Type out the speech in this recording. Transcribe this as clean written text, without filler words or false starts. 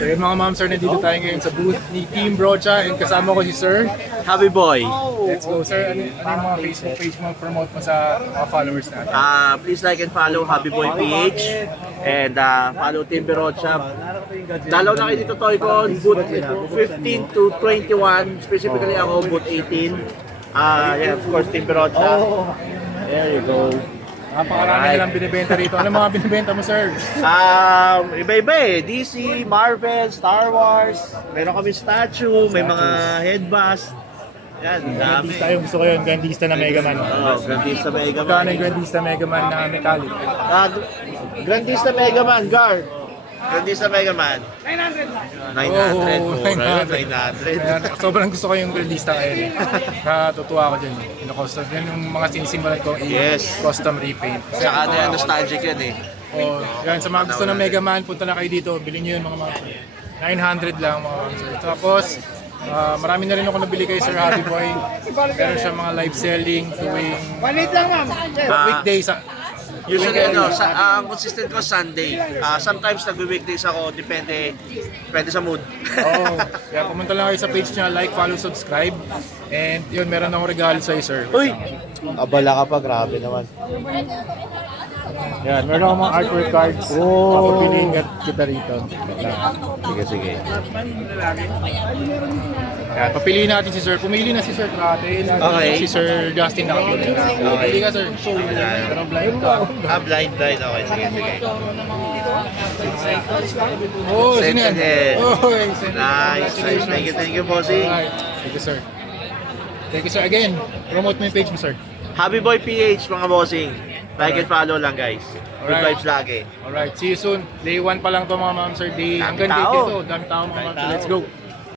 So yun mga ma'am sir, nandito tayo ngayon sa booth ni Team Brocha and kasama ko si Sir. Happy Boy. Let's go sir, ano yung mga Facebook page mo, promote mo sa mga followers natin? Please like and follow Happy Boy PH and follow Team Berocha. Dalaw na kayo dito Toycon, booth 15 to 21, specifically ako booth 18. Yeah, of course Team Berocha. There you go. Napakarami nilang binibenta rito. Ano mga binibenta mo sir? Iba-iba eh. DC, Marvel, Star Wars. Meron kami statue, may mga headbust. Yan, dami. Grandista yung gusto ko yun, Grandista na Mega Man. Grandista Mega Man. Magkano yung Grandista Mega Man na metallic? Grandista Mega Man, guard. Grandista Mega Man. 900. 900. 900. Ayan, sobrang gusto ko yung Grandista ngayon. Natutuwa ako dyan. Custom. Yan yung mga sinisimulan ko custom repaint. Saka ano yan, nostalgic yan eh. Yan, sa mga gusto ng Mega Man, punta na kayo dito. Bilhin nyo yun mga mga 900 lang mga mga sir. Tapos, marami na rin ako nabili kay Sir Happy Boy. Meron siya mga live selling tuwing weekdays. Usually ang consistent ko Sunday. Sometimes nagwe-weekdays ako, depende sa mood. Kaya pumunta lang kayo sa page niya, like, follow, subscribe. And yun, meron akong regalo sa'yo, sir. Uy! Abala ka pa, grabe naman. Yan, meron akong mga artwork cards. Papapiliin kita rito. Sige. Yan, papiliin natin si sir. Pumili na si Sir Trate. Okay. Si Sir Justin nakapili na. Pili ka, sir. Pero blind ka. Blind. Okay, sige. Sino yan? Nice. Thank you, bossing. Alright. Thank you, sir. Thank you, sir. Again, promote mo yung page mo, sir. Happy Boy PH, mga bossing. Like and follow lang, guys. Good Alright. vibes lagi. Alright, see you soon. Day 1 pa lang to mga ma'am, sir. Hanggang day tao. 2. Dami tao mga ma'am, sir. Let's go.